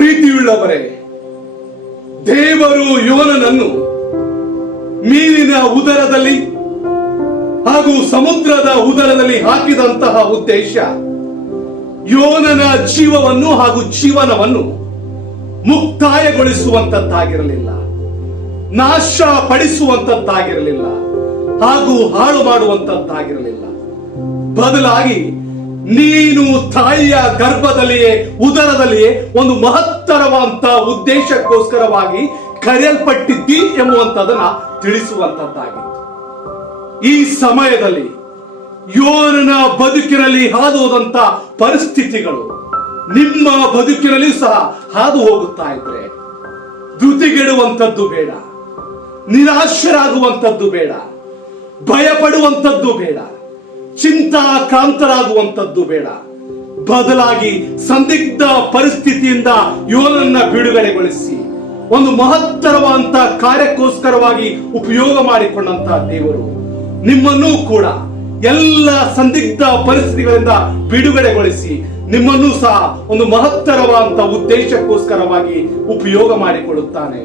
ಪ್ರೀತಿಯುಳ್ಳವರೇ, ದೇವರು ಯೋನನನ್ನು ಮೀನಿನ ಉದರದಲ್ಲಿ ಹಾಗೂ ಸಮುದ್ರದ ಉದರದಲ್ಲಿ ಹಾಕಿದಂತಹ ಉದ್ದೇಶ ಯೋನನ ಜೀವವನ್ನು ಹಾಗೂ ಜೀವನವನ್ನು ಮುಕ್ತಾಯಗೊಳಿಸುವಂತದ್ದಾಗಿರಲಿಲ್ಲ, ನಾಶ ಪಡಿಸುವಂತದ್ದಾಗಿರಲಿಲ್ಲ, ಹಾಗೂ ಹಾಳು ಮಾಡುವಂತದ್ದಾಗಿರಲಿಲ್ಲ. ಬದಲಾಗಿ ನೀನು ತಾಯಿಯ ಗರ್ಭದಲ್ಲಿಯೇ ಉದರದಲ್ಲಿಯೇ ಒಂದು ಮಹತ್ತರವಾದಂತ ಉದ್ದೇಶಕ್ಕೋಸ್ಕರವಾಗಿ ಕರೆಯಲ್ಪಟ್ಟಿದ್ದಿ ಎಂಬುವಂತದನ್ನ ತಿಳಿಸುವಂತದ್ದಾಗಿತ್ತು. ಈ ಸಮಯದಲ್ಲಿ ಯೋನನ ಬದುಕಿನಲ್ಲಿ ಹಾದು ಹೋದಂತ ಪರಿಸ್ಥಿತಿಗಳು ನಿಮ್ಮ ಬದುಕಿನಲ್ಲಿ ಸಹ ಹಾದು ಹೋಗುತ್ತಾ ಇದ್ರೆ ಧೃತಿಗೆಡುವಂಥದ್ದು ಬೇಡ, ನಿರಾಶರಾಗುವಂಥದ್ದು ಬೇಡ, ಭಯಪಡುವಂಥದ್ದು ಬೇಡ, ಚಿಂತಾಕ್ರಾಂತರಾಗುವಂಥದ್ದು ಬೇಡ. ಬದಲಾಗಿ ಸಂದಿಗ್ಧ ಪರಿಸ್ಥಿತಿಯಿಂದ ಯೋನನ್ನ ಬಿಡುಗಡೆಗೊಳಿಸಿ ಒಂದು ಮಹತ್ತರವಾದಂತ ಕಾರ್ಯಕ್ಕೋಸ್ಕರವಾಗಿ ಉಪಯೋಗ ಮಾಡಿಕೊಂಡಂತ ದೇವರು ನಿಮ್ಮನ್ನೂ ಕೂಡ ಎಲ್ಲ ಸಂದಿಗ್ಧ ಪರಿಸ್ಥಿತಿಗಳಿಂದ ಬಿಡುಗಡೆಗೊಳಿಸಿ ನಿಮ್ಮನ್ನೂ ಸಹ ಒಂದು ಮಹತ್ತರವಾದಂತ ಉದ್ದೇಶಕ್ಕೋಸ್ಕರವಾಗಿ ಉಪಯೋಗ ಮಾಡಿಕೊಳ್ಳುತ್ತಾನೆ.